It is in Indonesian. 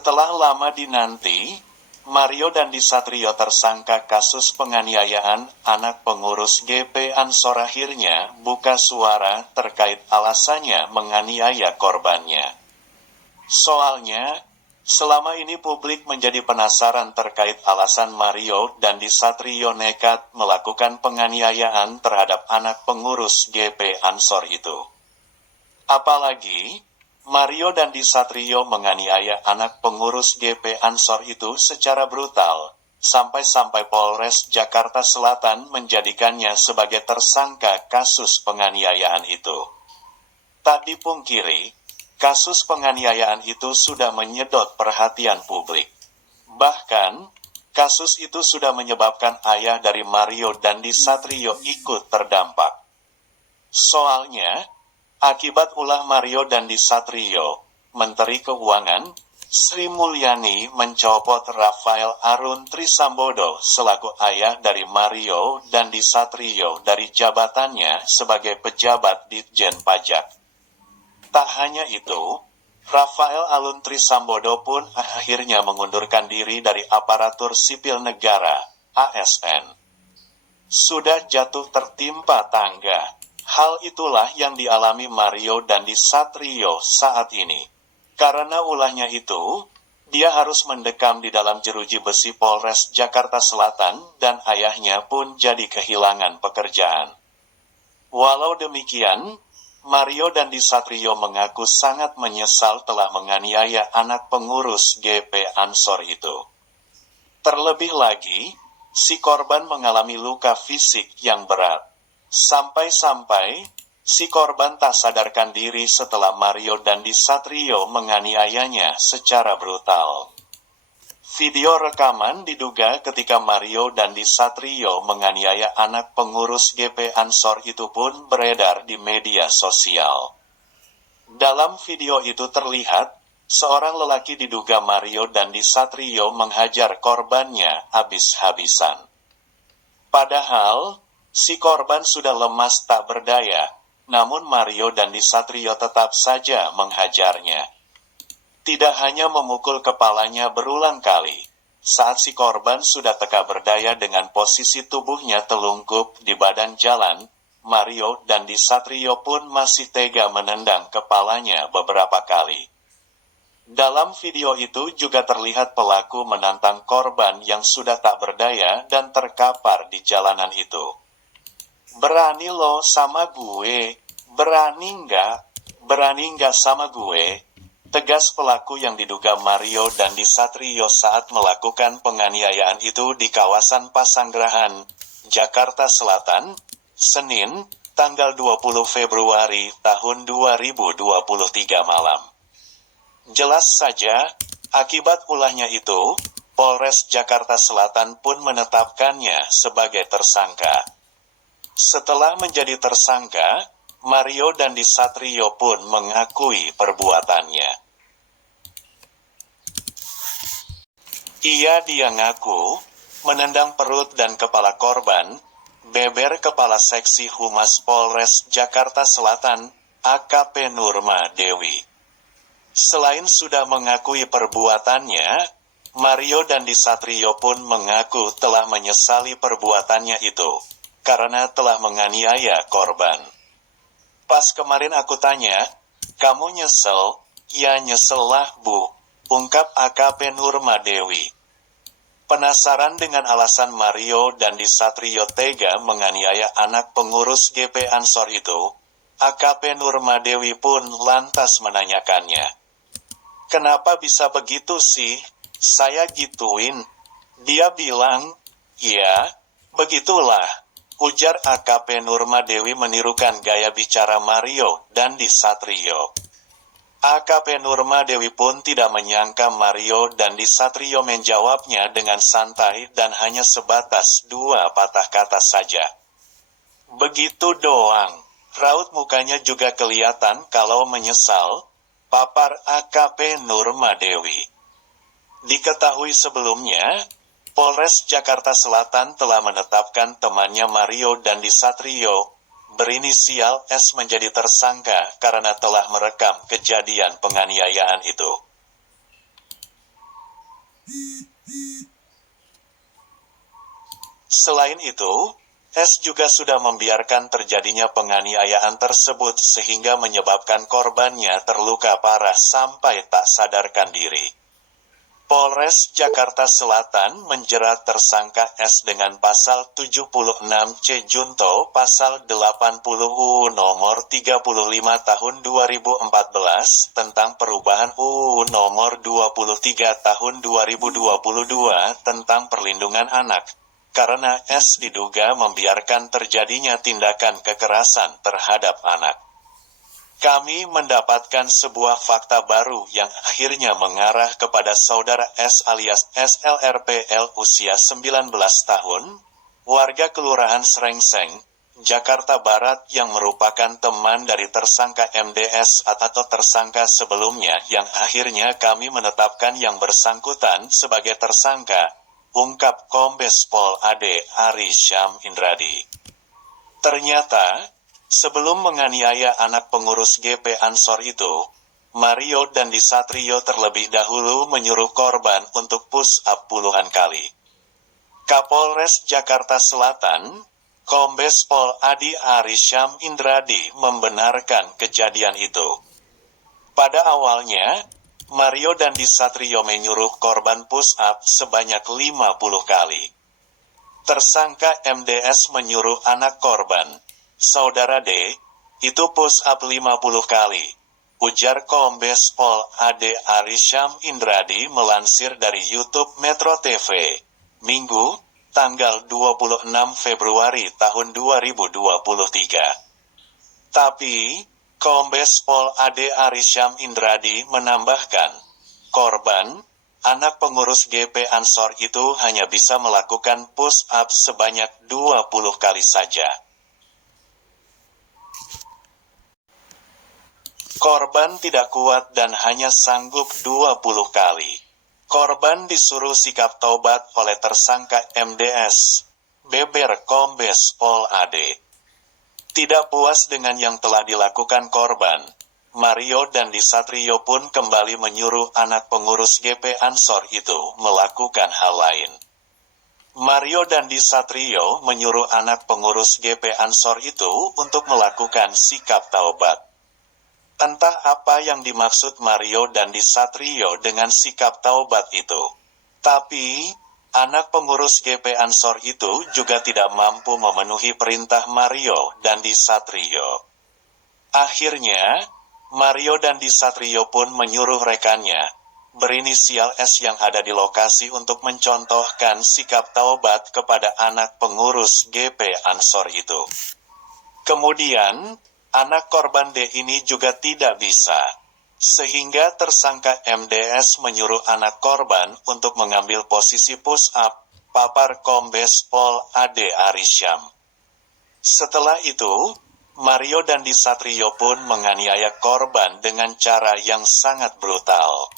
Setelah lama dinanti, Mario Dandi Satrio tersangka kasus penganiayaan anak pengurus GP Ansor akhirnya buka suara terkait alasannya menganiaya korbannya. Soalnya, selama ini publik menjadi penasaran terkait alasan Mario Dandi Satrio nekat melakukan penganiayaan terhadap anak pengurus GP Ansor itu. Apalagi, Mario Dandi Satrio menganiaya anak pengurus GP Ansor itu secara brutal, sampai-sampai Polres Jakarta Selatan menjadikannya sebagai tersangka kasus penganiayaan itu. Tak dipungkiri, kasus penganiayaan itu sudah menyedot perhatian publik. Bahkan, kasus itu sudah menyebabkan ayah dari Mario Dandi Satrio ikut terdampak. Soalnya, akibat ulah Mario Dandi Satrio, Menteri Keuangan, Sri Mulyani mencopot Rafael Arun Trisambodo selaku ayah dari Mario Dandi Satrio dari jabatannya sebagai pejabat Ditjen Pajak. Tak hanya itu, Rafael Alun Trisambodo pun akhirnya mengundurkan diri dari aparatur sipil negara, ASN. Sudah jatuh tertimpa tangga. Hal itulah yang dialami Mario Dandi Satrio saat ini. Karena ulahnya itu, dia harus mendekam di dalam jeruji besi Polres Jakarta Selatan dan ayahnya pun jadi kehilangan pekerjaan. Walau demikian, Mario Dandi Satrio mengaku sangat menyesal telah menganiaya anak pengurus GP Ansor itu. Terlebih lagi, si korban mengalami luka fisik yang berat. Sampai-sampai, si korban tak sadarkan diri setelah Mario Dandi Satrio menganiayanya secara brutal. Video rekaman diduga ketika Mario Dandi Satrio menganiaya anak pengurus GP Ansor itu pun beredar di media sosial. Dalam video itu terlihat, seorang lelaki diduga Mario Dandi Satrio menghajar korbannya habis-habisan. Padahal, si korban sudah lemas tak berdaya, namun Mario Dandi Satrio tetap saja menghajarnya. Tidak hanya memukul kepalanya berulang kali, saat si korban sudah tak berdaya dengan posisi tubuhnya telungkup di badan jalan, Mario Dandi Satrio pun masih tega menendang kepalanya beberapa kali. Dalam video itu juga terlihat pelaku menantang korban yang sudah tak berdaya dan terkapar di jalanan itu. "Berani lo sama gue, berani nggak sama gue?" Tegas pelaku yang diduga Mario Dandi Satrio saat melakukan penganiayaan itu di kawasan Pasanggerahan, Jakarta Selatan, Senin, tanggal 20 Februari tahun 2023 malam. Jelas saja, akibat ulahnya itu, Polres Jakarta Selatan pun menetapkannya sebagai tersangka. Setelah menjadi tersangka, Mario Dandi Satrio pun mengakui perbuatannya. Dia ngaku, menendang perut dan kepala korban, beber Kepala Seksi Humas Polres Jakarta Selatan, AKP Nurma Dewi. Selain sudah mengakui perbuatannya, Mario Dandi Satrio pun mengaku telah menyesali perbuatannya itu, karena telah menganiaya korban. "Pas kemarin aku tanya, kamu nyesel?" "Ya nyesel lah bu," ungkap AKP Nurma Dewi. Penasaran dengan alasan Mario Dandi Satrio tega menganiaya anak pengurus GP Ansor itu, AKP Nurma Dewi pun lantas menanyakannya. "Kenapa bisa begitu sih? Saya gituin." Dia bilang, "Ya, begitulah," ujar AKP Nurma Dewi menirukan gaya bicara Mario Dandi Satrio. AKP Nurma Dewi pun tidak menyangka Mario Dandi Satrio menjawabnya dengan santai dan hanya sebatas 2 patah kata saja. "Begitu doang." Raut mukanya juga kelihatan kalau menyesal, papar AKP Nurma Dewi. Diketahui sebelumnya, Polres Jakarta Selatan telah menetapkan temannya Mario Dandi Satrio, berinisial S menjadi tersangka karena telah merekam kejadian penganiayaan itu. Selain itu, S juga sudah membiarkan terjadinya penganiayaan tersebut sehingga menyebabkan korbannya terluka parah sampai tak sadarkan diri. Polres Jakarta Selatan menjerat tersangka S dengan pasal 76C Junto pasal 80 UU nomor 35 tahun 2014 tentang perubahan UU nomor 23 tahun 2022 tentang perlindungan anak. Karena S diduga membiarkan terjadinya tindakan kekerasan terhadap anak. Kami mendapatkan sebuah fakta baru yang akhirnya mengarah kepada saudara S alias SLRPL usia 19 tahun, warga Kelurahan Srengseng, Jakarta Barat yang merupakan teman dari tersangka MDS atau tersangka sebelumnya yang akhirnya kami menetapkan yang bersangkutan sebagai tersangka, ungkap Kombes Pol Ade Ari Syam Indradi. Ternyata, sebelum menganiaya anak pengurus GP Ansor itu, Mario Dandi Satrio terlebih dahulu menyuruh korban untuk push up puluhan kali. Kapolres Jakarta Selatan, Kombes Pol Adi Ari Syam Indradi membenarkan kejadian itu. Pada awalnya, Mario Dandi Satrio menyuruh korban push up sebanyak 50 kali. Tersangka MDS menyuruh anak korban, Saudara D, itu push up 50 kali. Ujar Kombes Pol Ade Ari Syam Indradi melansir dari YouTube Metro TV, Minggu, tanggal 26 Februari tahun 2023. Tapi, Kombes Pol Ade Ari Syam Indradi menambahkan, korban, anak pengurus GP Ansor itu hanya bisa melakukan push up sebanyak 20 kali saja. Korban tidak kuat dan hanya sanggup 20 kali. Korban disuruh sikap taubat oleh tersangka MDS, beber Kombes Pol Ade. Tidak puas dengan yang telah dilakukan korban, Mario Dandi Satrio pun kembali menyuruh anak pengurus GP Ansor itu melakukan hal lain. Mario Dandi Satrio menyuruh anak pengurus GP Ansor itu untuk melakukan sikap taubat. Entah apa yang dimaksud Mario Dandi Satrio dengan sikap taubat itu. Tapi, anak pengurus GP Ansor itu juga tidak mampu memenuhi perintah Mario Dandi Satrio. Akhirnya, Mario Dandi Satrio pun menyuruh rekannya, berinisial S yang ada di lokasi untuk mencontohkan sikap taubat kepada anak pengurus GP Ansor itu. Kemudian, anak korban D ini juga tidak bisa, sehingga tersangka MDS menyuruh anak korban untuk mengambil posisi push up, papar Kombes Pol Ade Ari Syam. Setelah itu, Mario Dandi Satrio pun menganiaya korban dengan cara yang sangat brutal.